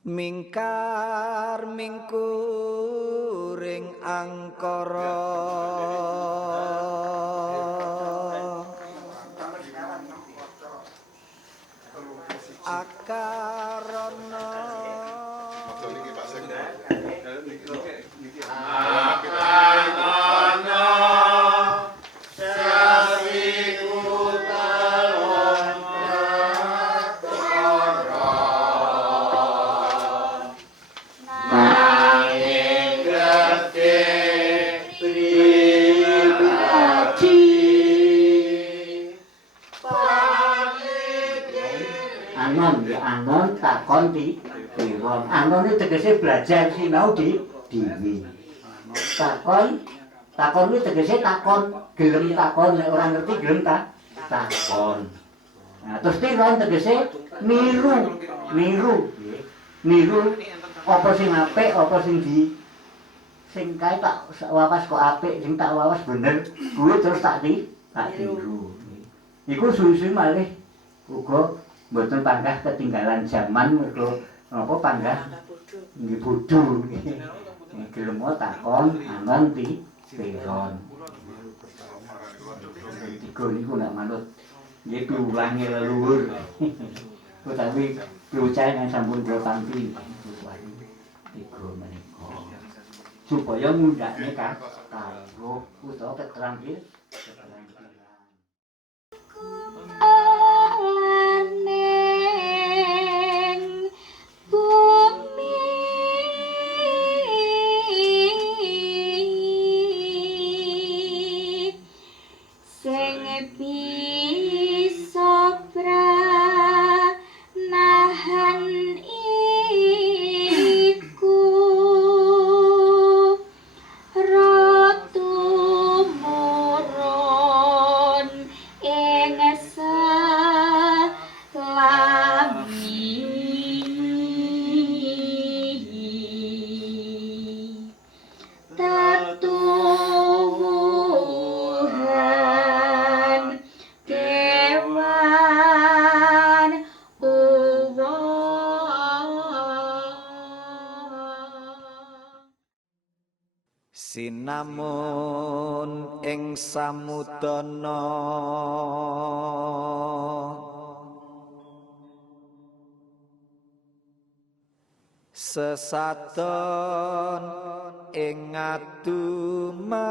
mingkar mingkuring angkara akarana anon takon di wong anon itu tegese belajar sinau di dhewe takon itu tegese takon gelem takon nek ora ngerti gelem takon nah terus tiron tegese niru apa sing apik apa sing sing kae tak wawas kok apik sing tak wawas bener kuwi terus tak tiru iku suwi-suwi malih uga mboten panggah ketinggalan zaman mergo napa panggah nggih bodho gelem takon anon tiron tiga niku nek manut nggih piwulange leluhur utawi piwucahe nang sampun kula tampi tiga menika supaya ngundakne karo utawa keterampilan sinamun ing samudana sesaton ing adumane